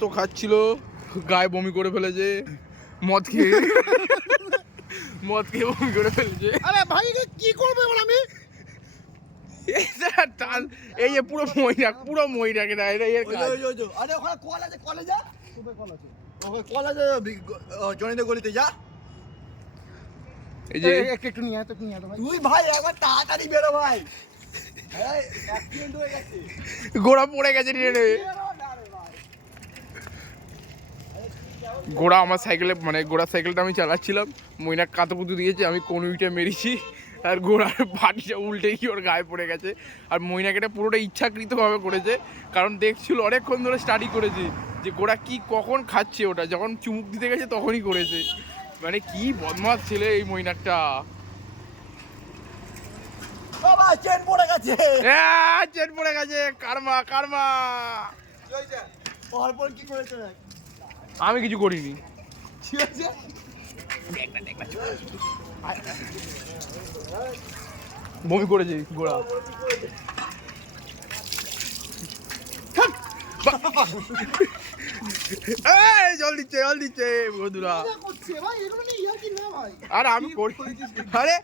তো খাচ্ছিল, গায়ে বমি করে ফেলেছে, মদ খেয়ে বমি করে ফেলেছে। আরে ভাই কি করবো এবার আমি? এই যে পুরো মহিলাকে না আরে ওখানে কল আছে, কলে যা। কল আছে, ওখানে কল আছে, জনিদের গলিতে যা। এই যে একটু নিয়ে আয় তো, ভাই তুই ভাই একবার তাড়াতাড়ি বেরো ভাই। অ্যাক্সিডেন্ট হয়ে গেছে, গোড়া পড়ে গেছে রে। গোড়া আমার সাইকেলে, মানে গোড়ার সাইকেলটা আমি চালাচ্ছিলাম, মইনা কাতুকুতু দিয়েছে, আমি কোন উইটে মেরেছি, আর গোড়ার বাটিটা উল্টে গিয়ে ওর গায়ে পড়ে গেছে। আর মইনাকে এটা পুরোটা ইচ্ছাকৃতভাবে করেছে, কারণ দেখছিল অনেকক্ষণ ধরে স্টাডি করেছে যে গোড়া কি কখন খাচ্ছে, ওটা যখন চুমুক দিতে গেছে তখনই করেছে। মানে কি বদমাস ছেলে এই মইনাকটা। বাবা চেন পড়ে গেছে, চেন পড়ে গেছে, কারমা। পরপর কি করেছে? আমি কিছু করিনি। ঠিক আছে, বমি করেছে গোড়া। জল দিচ্ছে বন্ধুরা। ভাই এগুলো নিয়ে ইয়ার কি না ভাই? আর আমি করি, আরে